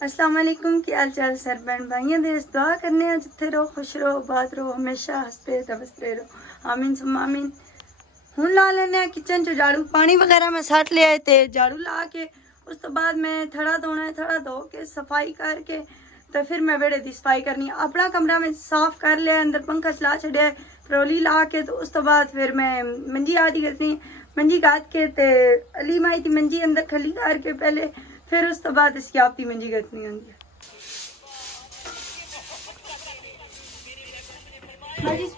अस्सलाम वालेकुम की हाल चाल सर बहन भाइयों देश दुआ करने जिथे रहो खुश रहो आबाद रहो हमेशा हंसते तबसते रहो आमीन सुम्मा आमीन। हूँ ला लेने किचन चो झाड़ू पानी वगैरह मैं सट लिया है ते झाड़ू ला के उस तो बाद मैं थड़ा धोना है थड़ा धो के सफाई करके तो फिर मैं वेड़े की सफाई करनी अपना कमरा में साफ कर लिया अंदर पंखा चला छड़िया है ट्रोली ला के तो उस तो बाद फिर मैं मंजी आदि करनी मंजी गाद के ते अली माई की मंजी अंदर खली करके पहले फिर उस तो बाद इसकी आपकी मंजी गतनी होंगी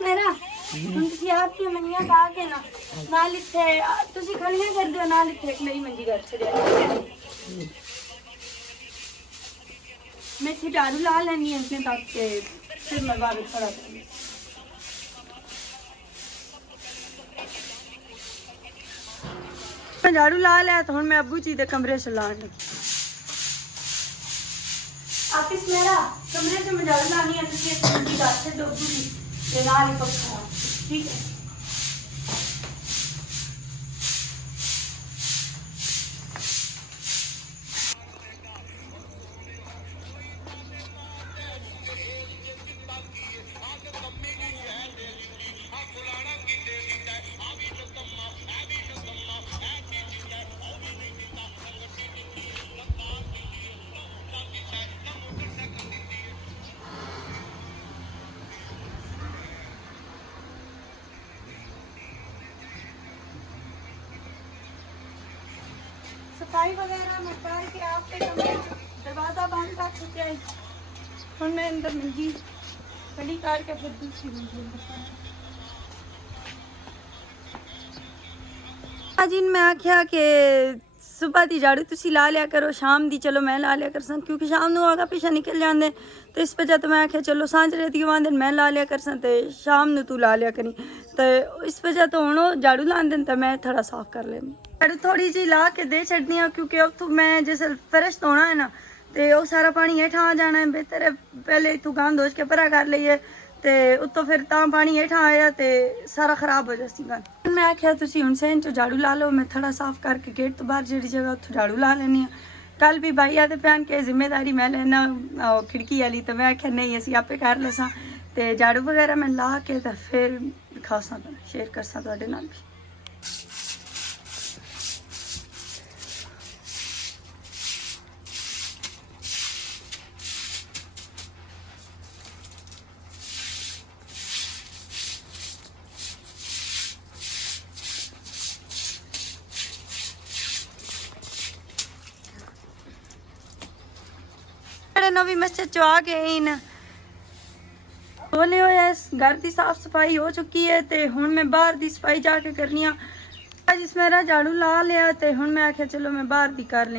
मेरा तुसी आपकी मंजियां पा के ना नाल इथे तुसी खलियां कर दो नाल इथे एक मेरी मंजी कर छड़िया मैं इथे झाड़ू ला लेनी है इसने तक के फिर मैं बाहर खड़ा करूंगी। मैं झाड़ू ला लिया तो हुन मैं अब्बू जी दे कमरे च लान लगी आपिस मेरा कमरे च मैं झाड़ू लानी है तुसी इथे मंजी कर छे दो अब्बू जी ते नाल ही पक्का ठीक है। सफाई वगैरह मैं करके आपके कमरे दरवाजा बंद कर चुके हैं और मैं अंदर मंजी खड़ी करके फिर दूसरी मंजिल जिन मैं आख्या कि सुबह की झाड़ू तुसी ला लिया करो शाम दी चलो मैं ला लिया कर सन क्योंकि शाम नू आगा पीछा निकल जाते तो इस वजह तो मैं आख्या चलो सांझरे दी आंदे मैं ला लिया कर सन ते शाम नू तू ला लिया करी तो इस वजह तो हुण झाड़ू लांदे तो मैं थोड़ा साफ कर लेनी झाड़ू थोड़ी जी ला के दे छड़नी है क्योंकि अब तो मैं जैसे फर्श धोना है ना तो वो सारा पानी हेठा आ जाना है बेहतर है पहले इतों गांव धोज के भरा कर लीए तो उतो फिर पानी हेठा आया तो सारा खराब हो जाती गल मैं आख्या तुसी हुण सहन चो झाड़ू ला लो मैं थोड़ा साफ करके गेट तो बाहर जी जगह उतो झाड़ू ला लेनी है। कल भी भाई आते प्यान के जिम्मेदारी मैं लेना खिड़की वाली तो मैं आख्या नहीं असी आपे कर लेसा तो झाड़ू वगैरह मैं ला के तो फिर दिखासा शेयर करसा तुहाडे नाल भी। नवी मस्जिद चो आ गए इन बोले हो घर की साफ सफाई हो चुकी है तो हुण मैं बाहर की सफाई जाके करनी है जिस मेरा झाड़ू ला लिया तो हुण मैं आख्या चलो मैं बाहर की कर ली।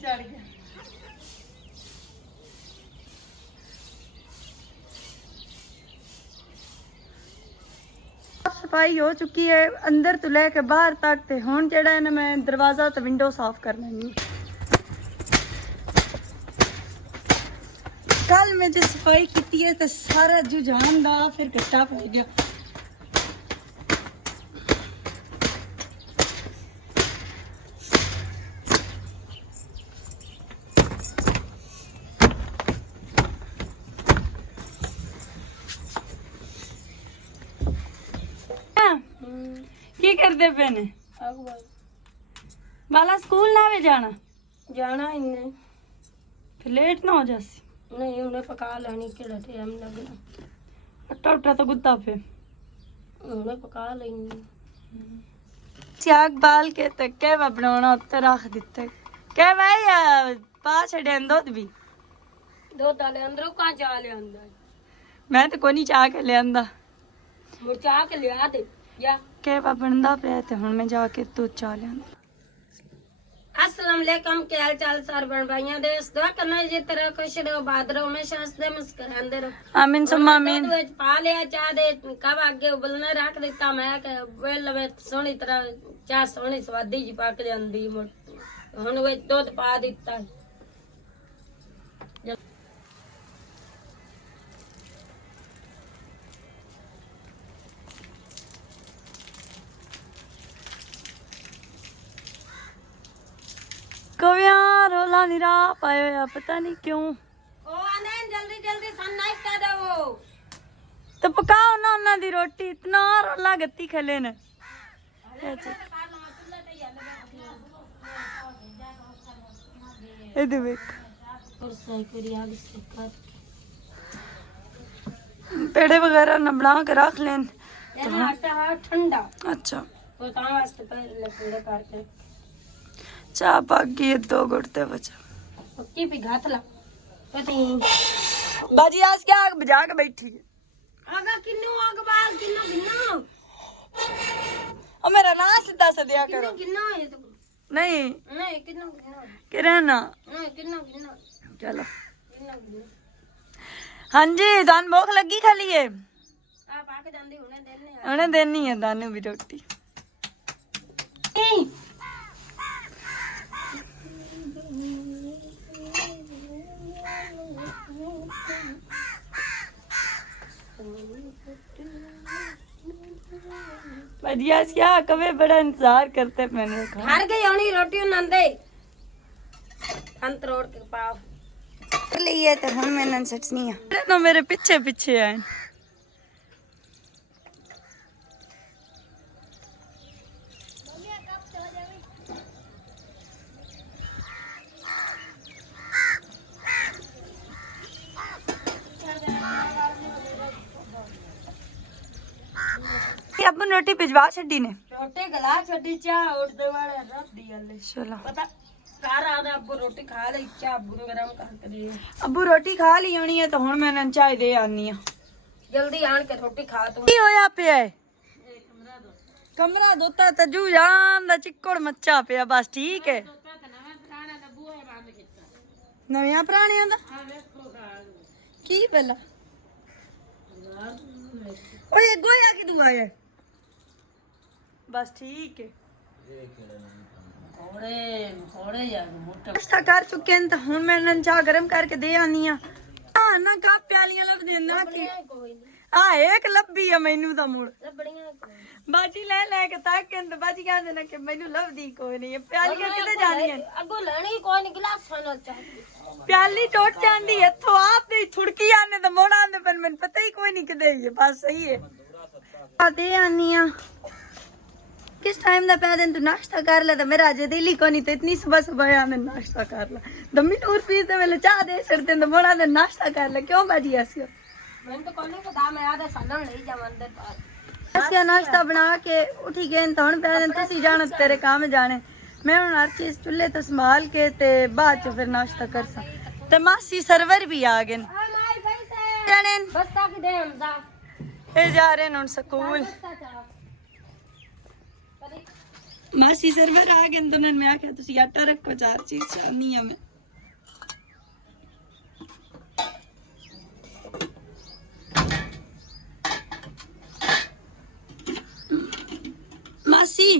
चढ़ गया सफाई हो चुकी है अंदर तो लेके बाहर तक ते हुण जेड़ा है ना मैं दरवाजा तो विंडो साफ कर लैनी। कल मैं जो सफाई की है तो सारा जुझान दा फिर कट्टा पै गया की करते पे ने बाला स्कूल ना वे जाना जाना इन्हें फिर लेट ना हो जासी नहीं उन्हें पका लानी केड़ा टाइम लगना आटा उटा तो गुद्दा पे ਹੁਣੇ ਪਕਾ ਲੈਣੀ ਸਿਆਗ ਬਾਲ ਕੇ ਤੇ ਕਿਹਵਾ ਬਣਾਉਣਾ ਉੱਤੇ ਰੱਖ ਦਿੱਤੇ ਕਿ ਮੈਂ ਪਾ ਛੱਡਿਆ ਦੁੱਧ ਵੀ ਦੋ ਤਾਲੇ ਅੰਦਰੋਂ ਕਾ ਜਾ ਲਿਆਂਦਾ ਮੈਂ ਤੇ ਕੋਈ ਨਹੀਂ ਚਾਹ ਕੇ ਲਿਆਂਦਾ ਮੁਰਚਾ ਕੇ ਲਿਆ ਦੇ ਜਾ ਕਿਹਵਾ ਬਣਦਾ ਪਿਆ ਤੇ ਹੁਣ ਮੈਂ ਜਾ ਕੇ ਦੁੱਧ ਚਾਹ ਲਿਆਂਦਾ अस्सलाम वालेकुम क्या हाल चाल सार बन भाइयां देश दुआ करना जी तरह खुश रहो बाद रहो हमेशा हंसदे मुस्कुरांदे रहो आमीन सुम्मा आमीन दूध विच पा लिया चाह दे कब आगे उबलने रख दिता मैं वेल वे सोहनी तरह चाह सोहनी स्वादी जी पक जांदी हुण विच दूध पा दिता कविया रोला निरा पाए होया पता नहीं क्यों ओ आंदे जल्दी जल्दी सन नाश्ता दो तो पकाओ ना उन्ना दी रोटी इतना रोला गत्ती खले ने ए देख और सही करी आग से कर पेड़े वगैरह न बना के रख लेन ये आटा है ठंडा अच्छा तो ता वास्ते पहले पूरे करके चाह पक गई 2 गुड़ते बचा पक्की भी घात ला पति बाजी आज क्या आग बुझा के बैठी है आगा किन्नू आग बाल किन्नू किन्नू और मेरा ना सीधा सा दिया करो किन्नू है तो नहीं नहीं किन्नू किन्नू किरण नहीं किन्नू किन्नू चलो किन्नू किन्नू हाँ जी दान भूख लगी खा लिए आप आके जांदे हुने देने उन्हें देनी है दानू भी रोटी बढ़िया क्या कभी बड़ा इंतजार करते मैंने कहा हार गई होनी रोटी नंदे अंत रोड के पाव कर लिए तो हम मैंने सचनी है ना मेरे पीछे पीछे आए अपन रोटी भिजवा छड़ी ने रोटी गला छड़ी चाह उड़दे वाले रख दिया ले चलो पता सारा आधा अब्बू रोटी खा ले चाह अब्बू ने गरम करके दे अबू रोटी खा ली होनी है तो हुन मैंने चाय दे आनी है जल्दी आन के रोटी खा तू की होया पिया है कमरा धोता तजू जान दा चिक्कड़ मच्चा पिया बस ठीक है नविया पुरानिया दा की पहला ओए गोया की दुआ है बस ठीक है थोड़े थोड़े यार मोटा नाश्ता कर चुके हैं तो हुन मैंने चाह गरम करके दे आनी है हां ना का प्यालियां लब देना की कोई नहीं आ एक लब्बी है मैनू दा मुड़ लबड़ियां कोई बाजी ले के ताके तो बाजी कहंदे ने कि मैनू लभदी कोई नहीं है प्यालियां किते जानी है अब्बू लेनी कोई नहीं गिलास खाना चाह प्याली टूट जाती है इथों आप दी छुड़की आने तो मोड़ आने पर मैंने पता ही कोई नहीं किदे है बस सही है आते आनी आ किस टाइम दा पै दिन तू नाश्ता कर ले तो मेरा अजे दिल ही कोनी तो इतनी सुबह सुबह आने नाश्ता कर ले दम्मी टूर पीते वेले चाह दे छड़ते तो मोड़ आने नाश्ता कर ले क्यों बाजी ऐसी मैंने तो कोने को दाम याद है सालन ले जा मंदिर पर ऐसा नाश्ता बना के उठी गए तो हुन पै दिन तुसी जानो तेरे काम जाने मैं हुन हर चीज चुल्हे तो संभाल के ते बाद च फिर नाश्ता कर सा ते मासी सर्वर भी आ गए हां माई भाई से जाने बस्ता की दे हमदा ए जा रहे हैं स्कूल मासी सर्वर आ गए तो उन्होंने मैं आख्या तुसी आटा रखो 4 चीज चाहनी है मैं मासी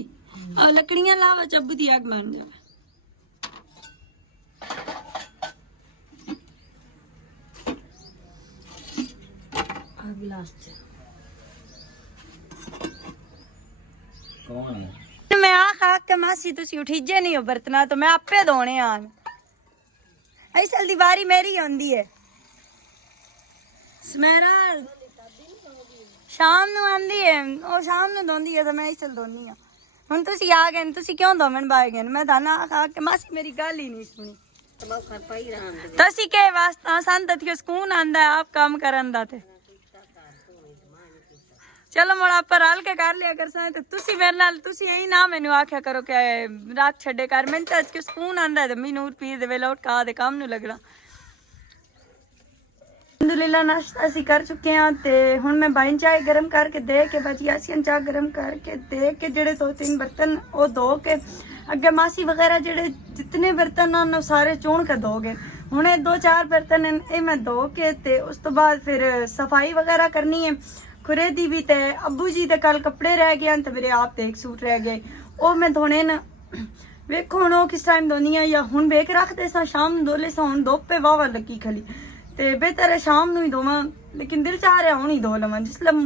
लकड़ियां लावा चब्बू दी आग बन जावे गिलास कौन है मैं आ के मासी तुसी उठीजे नहीं हो बर्तना तो मैं आपे धोने आन ऐसा दी बारी मेरी होंदी है समेरा शाम ਨੂੰ ਆਂਦੀ ਹੈ ਉਹ ਸ਼ਾਮ ਨੂੰ ਧੋਂਦੀ ਹੈ ਤਾਂ ਮੈਂ ਇਸਲ ਧੋਨੀ ਆ ਹੁਣ ਤੁਸੀਂ ਆ ਗਏ ਤੁਸੀਂ ਕਿਉਂ ਧੋਵਣ ਬਾਏ ਗਏ ਮੈਂ ਤਾਂ ਨਾ ਆ ਕੇ ਮਾਸੀ ਮੇਰੀ ਗੱਲ ਹੀ ਨਹੀਂ ਸੁਣੀ तबाह कर पाई रहा हम ਤੁਸੀਂ ਕੇ ਵਾਸਤਾ ਸੰਤ ਥੀ ਸਕੂਨ ਆਂਦਾ ਆਪ ਕੰਮ ਕਰਨ ਦਾ ਤੇ ਚਲੋ ਹੁਣ ਆਪਾਂ ਰਲ ਕੇ ਕਰ ਲਿਆ ਕਰਸਾਂ ਤੇ ਤੁਸੀਂ ਮੇਰੇ ਨਾਲ ਤੁਸੀਂ ਇਹੀ ਨਾ ਮੈਨੂੰ ਆਖਿਆ ਕਰੋ ਕਿ ਰਾਤ ਛੱਡੇ ਕਰ ਮੈਨੂੰ ਤਾਂ ਅੱਜ ਕਿ ਸਕੂਨ ਆਂਦਾ ਤੇ ਮੈਂ ਨੂਰ ਪੀਰ ਦੇ ਵੇਲੇ ਉੱਠ ਕਾ ਦੇ ਕੰਮ ਨੂੰ ਲੱਗਣਾ। ਅਲਹਮਦੁਲਿਲਾ ਨਾਸ਼ਤਾ ਅਸੀਂ ਕਰ ਚੁੱਕੇ ਹਾਂ ਤੇ ਹੁਣ ਮੈਂ ਬਾਈਨ ਚਾय ਗਰਮ ਕਰਕੇ ਦੇ ਕੇ ਬਾਜੀ ਆਸੀਅਨ ਚਾਹ ਗਰਮ ਕਰਕੇ ਦੇ ਕੇ ਜਿਹੜੇ 2-3 ਬਰਤਨ ਉਹ ਧੋ ਕੇ ਅੱਗੇ ਮਾਸੀ ਵਗੈਰਾ ਜਿਹੜੇ ਜਿਤਨੇ ਬਰਤਨ ਹਨ ਉਹ ਸਾਰੇ ਚੋਣ ਕੇ ਧੋਗੇ। ਹੁਣ ਇਹ 2-4 ਬਰਤਨ ਇਹ ਮੈਂ ਧੋ ਕੇ ਤੇ ਉਸ ਤੋਂ ਬਾਅਦ ਫਿਰ ਸਫਾਈ ਵਗੈਰਾ ਕਰਨੀ ਹੈ। खुरे दी भी ते अब्बू जी दे कल कपड़े रह गए ते मेरे आप ते एक सूट रह गए ਉਹ मैं धोने न वेखो ਹੁਣ ਉਹ किस टाइम धोनी है या हुण वेख रखते सा शाम ਨੂੰ धोले सा हुण धुप पे वावा लगी खली ते बेहतर है शाम ਨੂੰ ही धोवां लेकिन दिल चाह रहा हुण ही धो लवां जिसले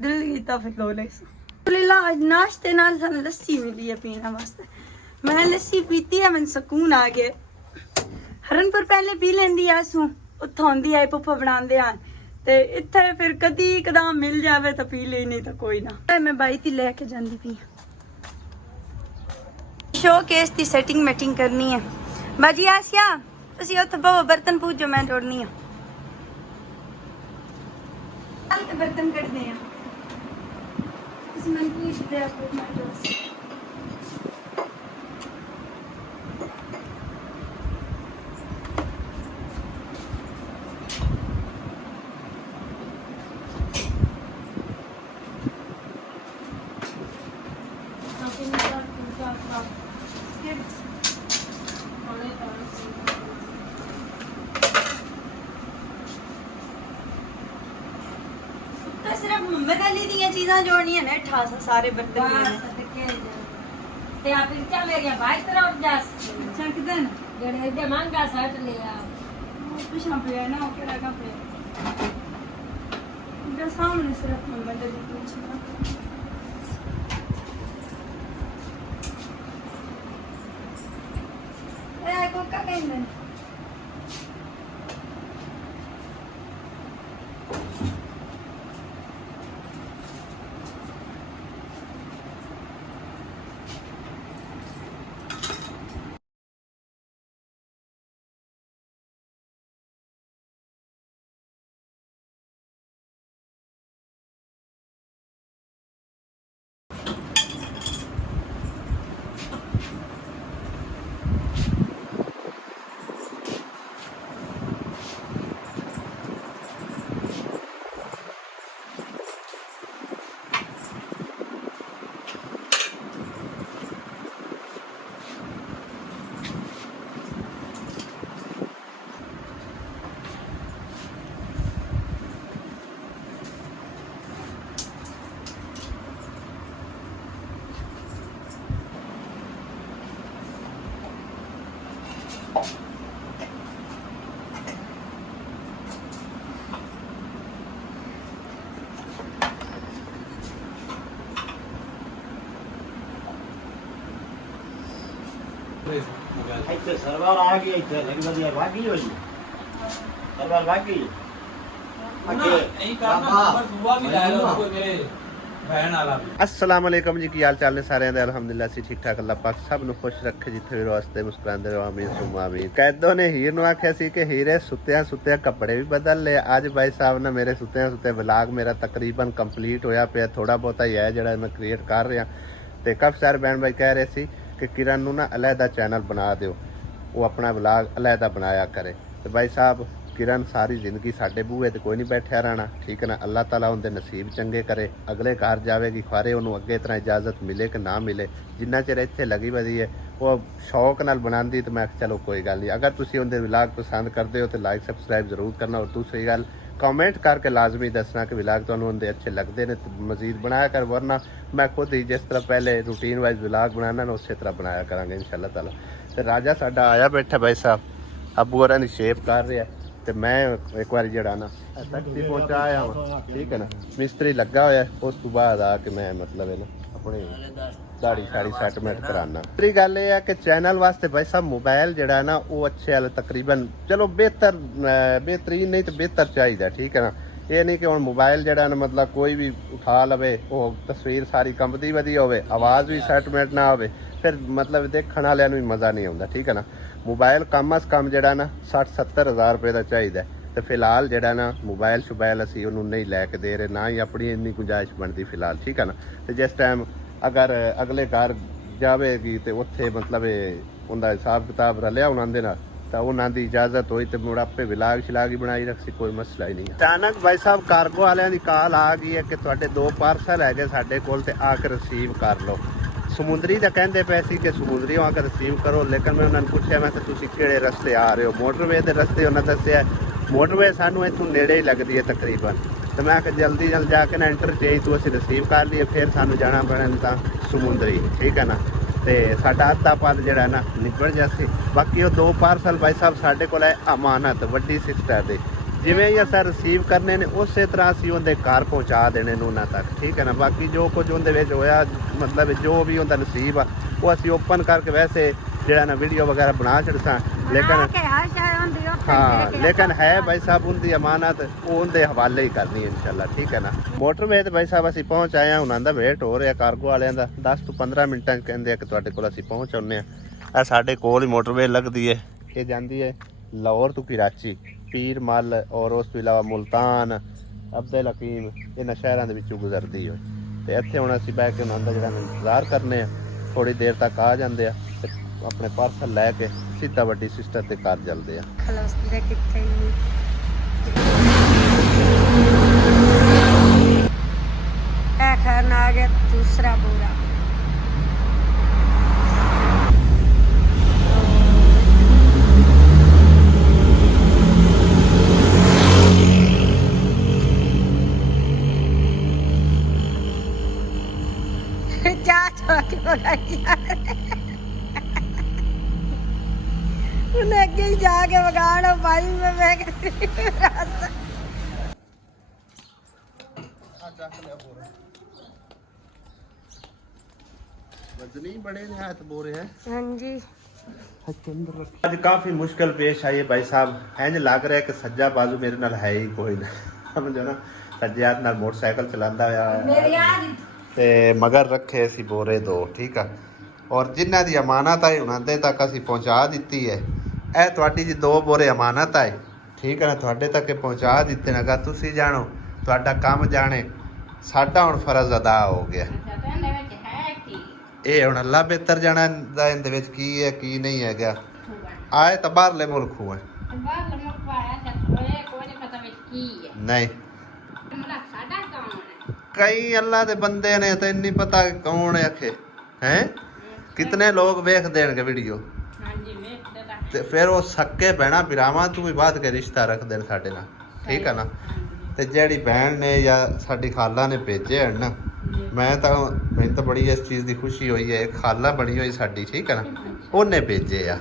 दिल कीता फिर धो ले। अल्हम्दुलिल्लाह आज नाश्ते नाल सानू लस्सी मिली है पीने वास्ते। मैं लस्सी पीती है मैंने सुकून आ गया। हरनपुर पहले पी लेंदी आसू उत्थों आंदी है पुप्पा बनांदे आ ਤੇ ਇੱਥੇ ਫਿਰ ਕਦੀ ਕਦਾਮ ਮਿਲ ਜਾਵੇ ਤਾਂ ਪੀ ਲਈ ਨਹੀਂ ਤਾਂ ਕੋਈ ਨਾ। ਮੈਂ ਬਾਈ ਤੀ ਲੈ ਕੇ ਜਾਂਦੀ ਪਈ ਸ਼ੋਕੇਸ ਦੀ ਸੈਟਿੰਗ ਮੈਟਿੰਗ ਕਰਨੀ ਹੈ। ਬਾਜੀ ਆਸਿਆ ਤੁਸੀਂ ਉੱਥੇ ਬਹੁ ਬਰਤਨ ਪੂਜੋ ਮੈਂ ਜੋੜਨੀ ਆ ਤੇ ਬਰਤਨ ਕੱਢਦੇ ਆ ਤੁਸੀਂ ਮੈਨੂੰ ਪਲੀਜ਼ ਦੇ ਆਪੋ ਮੈਂ ਜੋੜ सिर्फ मोहम्मद अली दी चीज़ां जोड़नियां ने ठासा सारे बर्तन ते आप इनका मेरे भाई तरह उठ जास अच्छा किदन जड़े दे महंगा शर्ट लिया पिछा पे है ना केड़ा का पे इधर सामने सिर्फ मोहम्मद अली पूछना ए को का कहंदे ਇੱਥੇ ਸਰਵਰ ਆ ਗਈ ਇੱਥੇ ਲੱਗ ਵਧੀਆ ਵਾਗੀ ਹੋਈ ਸਰਵਰ ਵਾਗੀ अस्सलाम वालेकुम जी की हाल चाल ने सारे दे अल्हम्दुलिल्लाह सी ठीक ठाक अल्लाह पाक सब नु खुश रखे जिथे भी वास्ते मुस्कुरांदे रहो आमीन सुम्मा आमीन। कैदों ने हीर नु आख्या सी कि हीरे सुत्तिया सुत्तिया कपड़े भी बदल ले। आज भाई साहब ने मेरे सुत्तिया सुत्ते व्लॉग मेरा तकरीबन कंप्लीट होया पे थोड़ा बहुता ही है जेड़ा मैं क्रिएट कर रहा ते काफी सारे बहन भाई कह रहे सी कि किरण नु ना अलहदा चैनल बना दियो वो अपना व्लॉग अलहदा बनाया करे। तो भाई साहब किरण सारी जिंदगी साडे बूहे ते कोई नहीं बैठा रहना ठीक है ना। अल्लाह ताला उनके नसीब चंगे करे अगले घर जाएगी खारे उन्होंने अगे तरह इजाजत मिले कि ना मिले जिन्ना चिर इत्थे लगी वधी है वो शौक नाल बनांदी तो मैं चलो कोई गल नहीं। अगर तुसीं उनके व्लॉग पसंद करते हो तो लाइक सब्सक्राइब जरूर करना और दूसरी गल कमेंट करके लाजमी दसना कि व्लॉग तुहानूं उनके अच्छे लगते हैं तो मजीद बनाया कर वरना मैं खुद ही जिस तरह पहले रूटीन वाइज व्लॉग बनाना ना उस तरह बनाया करांगे इंशाअल्लाह ताला। तो राजा साडा आया बैठा भाई साहब अबू होरां दी शेप कर रहा तो मैं एक बार जड़ा ना टैक्सी पहुंचा आया वा ठीक है ना मिस्त्री लगा होया उस तो बाद आके मैं मतलब है ना अपनी दाढ़ी शाड़ी सैटमेंट कराना। दूसरी गल ये है कि चैनल वास्ते भाई साहब मोबाइल जड़ा है ना वो अच्छे वाले तकरीबन चलो बेहतरीन नहीं तो बेहतर चाहिए ठीक है ना। ये नहीं कि हम मोबाइल जड़ा ना मतलब कोई भी उठा लवे वो तस्वीर सारी कंपनी वधिया होवे आवाज़ भी सैटमेंट ना होवे फिर मतलब देखने वाले भी मज़ा नहीं आता ठीक है ना। मोबाइल कम अज कम जड़ा ना 60-70 हज़ार रुपये का चाहिए ਤੇ ਫਿਲਹਾਲ ਜਿਹੜਾ ਨਾ ਮੋਬਾਈਲ ਸ਼ੁਬਾਈਲ ਅਸੀਂ ਉਹਨੂੰ ਨਹੀਂ ਲੈ ਕੇ ਦੇ ਰਹੇ, ਨਾ ਹੀ ਆਪਣੀ ਇੰਨੀ ਗੁੰਜਾਇਸ਼ ਬਣਦੀ ਫਿਲਹਾਲ, ਠੀਕ ਹੈ ਨਾ। ਤੇ ਜਿਸ ਟਾਈਮ ਅਗਰ ਅਗਲੇ ਘਰ ਜਾਵੇਗੀ ਤੇ ਉੱਥੇ ਮਤਲਬ ਉਹਦਾ ਹਿਸਾਬ ਕਿਤਾਬ ਰਲਿਆ ਉਹਨਾਂ ਦੇ ਨਾਲ, ਤਾਂ ਉਹਨਾਂ ਦੀ ਇਜਾਜ਼ਤ ਹੋਈ ਤੇ ਮੁੜ ਆਪੇ ਵਿਲਾਗ ਸ਼ਿਲਾਗ ਹੀ ਬਣਾਈ ਰੱਖੀ, ਕੋਈ ਮਸਲਾ ਹੀ ਨਹੀਂ। ਅਚਾਨਕ ਭਾਈ ਸਾਹਿਬ ਕਾਰਗੋ ਵਾਲਿਆਂ ਦੀ ਕਾਲ ਆ ਗਈ ਹੈ ਕਿ ਤੁਹਾਡੇ 2 ਪਾਰਸਲ ਹੈਗੇ ਸਾਡੇ ਕੋਲ ਤੇ ਆ ਕੇ ਰਿਸੀਵ ਕਰ ਲਓ। ਸਮੁੰਦਰੀ ਦਾ ਕਹਿੰਦੇ ਪਏ ਸੀ ਕਿ ਸਮੁੰਦਰੀ ਆ ਕੇ ਰਿਸੀਵ ਕਰੋ, ਲੇਕਿਨ ਮੈਂ ਉਹਨਾਂ ਨੂੰ ਪੁੱਛਿਆ ਮੈਂ ਕਿ ਤੁਸੀਂ ਕਿਹੜੇ ਰਸਤੇ ਆ ਰਹੇ ਹੋ, ਮੋਟਰਵੇ ਦੇ ਰਸਤੇ। ਉਹਨਾਂ ਦੱਸਿਆ ਮੋਟਰਵੇ ਸਾਨੂੰ ਇੱਥੋਂ ਨੇੜੇ ਹੀ ਲੱਗਦੀ ਹੈ ਤਕਰੀਬਨ, ਤੇ ਮੈਂ ਕਿ ਜਲਦੀ ਜਾ ਕੇ ਨਾ ਇੰਟਰਚੇਂਜ ਤੋਂ ਅਸੀਂ ਰਿਸੀਵ ਕਰ ਲਈਏ, ਫਿਰ ਸਾਨੂੰ ਜਾਣਾ ਪੈਣਾ ਤਾਂ ਸਮੁੰਦਰੀ, ਠੀਕ ਹੈ ਨਾ। ਤੇ ਸਾਡਾ ਅੱਧਾ ਪਲ ਜਿਹੜਾ ਨਾ ਨਿਬੜ ਜਾਸੀ। ਬਾਕੀ ਉਹ 2 ਪਾਰਸਲ ਭਾਈ ਸਾਹਿਬ ਸਾਡੇ ਕੋਲ ਹੈ ਅਮਾਨਤ ਵੱਡੀ ਸਿਸਟਰ ਦੇ, ਜਿਵੇਂ ਹੀ ਅਸਾਂ ਰਿਸੀਵ ਕਰਨੇ ਨੇ ਉਸੇ ਤਰ੍ਹਾਂ ਅਸੀਂ ਉਹਦੇ ਘਰ ਪਹੁੰਚਾ ਦੇਣੇ ਨੇ ਉਹਨਾਂ ਤੱਕ, ਠੀਕ ਹੈ ਨਾ। ਬਾਕੀ ਜੋ ਕੁਝ ਉਹਦੇ ਵਿੱਚ ਹੋਇਆ ਮਤਲਬ ਜੋ ਵੀ ਉਹਦਾ ਨਸੀਬ ਆ ਉਹ ਅਸੀਂ ਓਪਨ ਕਰਕੇ ਵੈਸੇ ਜਿਹੜਾ ਨਾ ਵੀਡੀਓ ਵਗੈਰਾ ਬਣਾ ਛੱਡਸਾਂ, ਲੇਕਿਨ ਹਾਂ ਲੇਕਿਨ ਹੈ ਭਾਈ ਸਾਹਿਬ ਉਹਦੀ ਅਮਾਨਤ ਉਹ ਉਹਦੇ ਹਵਾਲੇ ਹੀ ਕਰਨੀ ਹੈ ਇਨਸ਼ਾਅੱਲਾ, ਠੀਕ ਹੈ ਨਾ। ਮੋਟਰਵੇ ਤੇ ਭਾਈ ਸਾਹਿਬ ਅਸੀਂ ਪਹੁੰਚ ਆਏ ਹਾਂ, ਉਹਨਾਂ ਦਾ ਵੇਟ ਹੋ ਰਿਹਾ ਕਾਰਗੋ ਵਾਲਿਆਂ ਦਾ। 10 ਤੋਂ 15 ਮਿੰਟਾਂ 'ਚ ਕਹਿੰਦੇ ਆ ਕਿ ਤੁਹਾਡੇ ਕੋਲ ਅਸੀਂ ਪਹੁੰਚ ਆਉਂਦੇ ਹਾਂ। ਇਹ ਸਾਡੇ ਕੋਲ ਹੀ ਮੋਟਰਵੇ ਲੱਗਦੀ ਹੈ, ਇਹ ਜਾਂਦੀ ਹੈ ਲਾਹੌਰ ਤੋਂ ਕਰਾਚੀ, ਪੀਰ ਮੱਲ ਔਰ ਉਸ ਤੋਂ ਇਲਾਵਾ ਮੁਲਤਾਨ, ਅਬਦੁਲ ਹਕੀਮ, ਇਹਨਾਂ ਸ਼ਹਿਰਾਂ ਦੇ ਵਿੱਚੋਂ ਗੁਜ਼ਰਦੀ ਹੋਏ। ਤੇ ਇੱਥੇ ਹੁਣ ਅਸੀਂ ਬਹਿ ਕੇ ਉਹਨਾਂ ਦਾ ਜਿਹੜਾ ਇੰਤਜ਼ਾਰ ਕਰਨੇ ਆ, ਥੋੜੀ ਦੇਰ ਤੱਕ ਆ ਜਾਂਦੇ ਆ ਤੇ ਆਪਣੇ ਪਾਰਸਲ ਲੈ ਕੇ ਸਿੱਧਾ ਵੱਡੀ ਸਿਸਟਰ ਤੇ ਘਰ ਚੱਲਦੇ ਆ। खाना आ गया दूसरा बोरा। उन्हें अगे ही जाके बगाड़ो भाई मैं वजनी बड़े निहायत बोरे हैं। हाँ जी आज काफी मुश्किल पेश आई है भाई साहब। इंज लग रहा है कि सज्जा बाजू मेरे नाल है ही कोई ना, समझो ना। सज्जे हाथ नाल मोटरसाइकिल चलांदा होया ते मगर रखे सी बोरे 2, ठीक है। और जिन्हां दी अमानत है उन्हां दे तक असीं पहुंचा दित्ती है। ਇਹ ਤੁਹਾਡੀ ਜੀ 2 ਬੋਰੇ ਅਮਾਨਤ ਹੈ, ਠੀਕ ਹੈ ਨਾ, ਤੁਹਾਡੇ ਤੱਕ ਪਹੁੰਚਾ ਦਿੱਤੇ ਨੇ। ਅਗਰ ਤੁਸੀਂ ਜਾਣੋ ਤੁਹਾਡਾ ਕੰਮ ਜਾਣੇ, ਸਾਡਾ ਹੁਣ ਫਰਜ਼ ਅਦਾ ਹੋ ਗਿਆ। ਇਹ ਹੁਣ ਅੱਲਾ ਬਿਹਤਰ ਜਾਣਾ ਦਾ ਇਹਦੇ ਵਿੱਚ ਕੀ ਹੈ ਕੀ ਨਹੀਂ ਹੈਗਾ। ਆਏ ਤਾਂ ਬਾਹਰਲੇ ਮੁਲਕ ਹੋਏ ਨਹੀਂ, ਕਈ ਅੱਲਾ ਦੇ ਬੰਦੇ ਨੇ ਤੇ ਨਹੀਂ ਪਤਾ ਕੌਣ ਆਖੇ ਹੈ। ਕਿਤਨੇ ਲੋਕ ਵੇਖ ਦੇਣਗੇ ਵੀਡੀਓ ਤੇ ਫਿਰ ਉਹ ਸੱਕੇ ਭੈਣਾਂ ਭਰਾਵਾਂ ਤੋਂ ਵੀ ਬਾਅਦ ਕੇ ਰਿਸ਼ਤਾ ਰੱਖਦੇ ਨੇ ਸਾਡੇ ਨਾਲ, ਠੀਕ ਹੈ ਨਾ। ਤੇ ਜਿਹੜੀ ਭੈਣ ਨੇ ਜਾਂ ਸਾਡੀ ਖਾਲਾ ਨੇ ਭੇਜੇ ਹਨ ਨਾ, ਮੈਨੂੰ ਤਾਂ ਬੜੀ ਇਸ ਚੀਜ਼ ਦੀ ਖੁਸ਼ੀ ਹੋਈ ਹੈ। ਖਾਲਾ ਬਣੀ ਹੋਈ ਸਾਡੀ, ਠੀਕ ਹੈ ਨਾ, ਉਹਨੇ ਭੇਜੇ ਆ।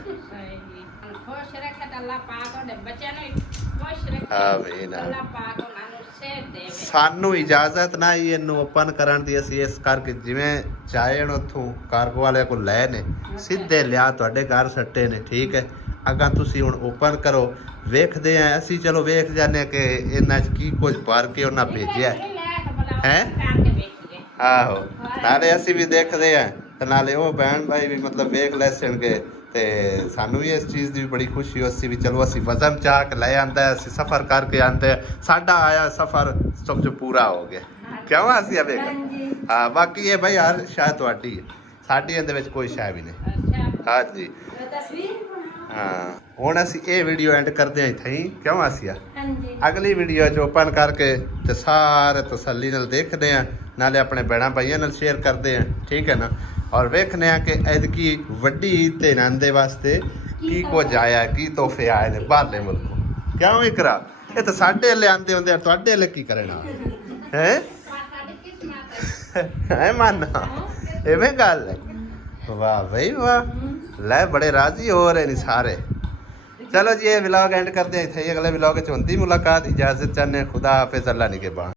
ਸਾਨੂੰ ਇਜਾਜ਼ਤ ਨਾ ਹੀ ਇਹਨੂੰ ਓਪਨ ਕਰਨ ਦੀ, ਅਸੀਂ ਇਸ ਕਰਕੇ ਜਿਵੇਂ ਚਾਹੇ ਉੱਥੋਂ ਕਾਰਗੋ ਵਾਲਿਆਂ ਕੋਲ ਲੈ ਨੇ ਸਿੱਧੇ ਲਿਆ ਤੁਹਾਡੇ ਘਰ ਸੱਟੇ ਨੇ, ਠੀਕ ਹੈ। ਅਗਾਂ ਤੁਸੀਂ ਹੁਣ ਓਪਨ ਕਰੋ, ਵੇਖਦੇ ਆ ਅਸੀਂ, ਚਲੋ ਵੇਖ ਜਾਂਦੇ ਕਿ ਇਹਨਾਂ 'ਚ ਕੀ ਕੁਝ ਭਰ ਕੇ ਉਹਨਾਂ ਭੇਜਿਆ ਹੈ। ਆਹੋ, ਨਾਲੇ ਅਸੀਂ ਵੀ ਦੇਖਦੇ ਆ ਤੇ ਨਾਲੇ ਉਹ ਭੈਣ ਭਾਈ ਵੀ ਮਤਲਬ ਵੇਖ ਲੈਣਗੇ ਤੇ ਸਾਨੂੰ ਵੀ ਇਸ ਚੀਜ਼ ਦੀ ਵੀ ਬੜੀ ਖੁਸ਼ੀ ਹੋ। ਅਸੀਂ ਵੀ ਚਲੋ ਅਸੀਂ ਵਜ਼ਨ ਚਾਹ ਕੇ ਲੈ ਆਂਦਾ, ਅਸੀਂ ਸਫ਼ਰ ਕਰਕੇ ਆਂਦੇ, ਸਾਡਾ ਆਇਆ ਸਫ਼ਰ ਸਮਝੋ ਪੂਰਾ ਹੋ ਗਿਆ। ਕਿਉਂ ਅਸੀਂ ਵੇਖ ਹਾਂ, ਬਾਕੀ ਇਹ ਭਾਈ ਹਰ ਸ਼ਾਇ ਤੁਹਾਡੀ ਹੈ, ਸਾਡੀ ਇਹਦੇ ਵਿੱਚ ਕੋਈ ਸ਼ਾਇ ਵੀ ਨਹੀਂ। ਹਾਂਜੀ ਹਾਂ, ਹੁਣ ਅਸੀਂ ਇਹ ਵੀਡੀਓ ਐਂਡ ਕਰਦੇ ਹਾਂ ਇੱਥੇ ਹੀ। ਕਿਉਂ ਅਸੀਂ ਅਗਲੀ ਵੀਡੀਓ 'ਚ ਓਪਨ ਕਰਕੇ ਤੇ ਸਾਰੇ ਤਸੱਲੀ ਨਾਲ ਦੇਖਦੇ ਹਾਂ, ਨਾਲੇ ਆਪਣੇ ਭੈਣਾਂ ਭਾਈਆਂ ਨਾਲ ਸ਼ੇਅਰ ਕਰਦੇ ਹਾਂ, ਠੀਕ ਹੈ ਨਾ। ਔਰ ਵੇਖਦੇ ਹਾਂ ਕਿ ਐਤਕੀ ਵੱਡੀ ਈਦ ਤੇ ਆਨੰਦ ਵਾਸਤੇ ਕੀ ਕੁਝ ਆਇਆ, ਕੀ ਤੋਹਫੇ ਆਏ ਨੇ ਬਾਹਰਲੇ ਮੁਲਕੋਂ। ਕਿਉਂ ਇਕਰਾ, ਇਹ ਤਾਂ ਸਾਡੇ ਲਿਆਂਦੇ ਹੁੰਦੇ ਆ, ਤੁਹਾਡੇ ਲਈ ਕੀ ਕਰਨਾ ਹੈ ਹੈ ਮਨ ਐਵੇਂ ਗੱਲ ਹੈ। ਵਾਹ ਬਈ ਵਾਹ, ਲੈ ਬੜੇ ਰਾਜ਼ੀ ਹੋ ਰਹੇ ਨੇ ਸਾਰੇ। चलो जी ये व्लॉग एंड करते हैं इत्थे ही। अगले व्लॉग च होंदी मुलाकात। इजाजत चाहते, खुदा हाफिज़, अल्लाह निगहबान।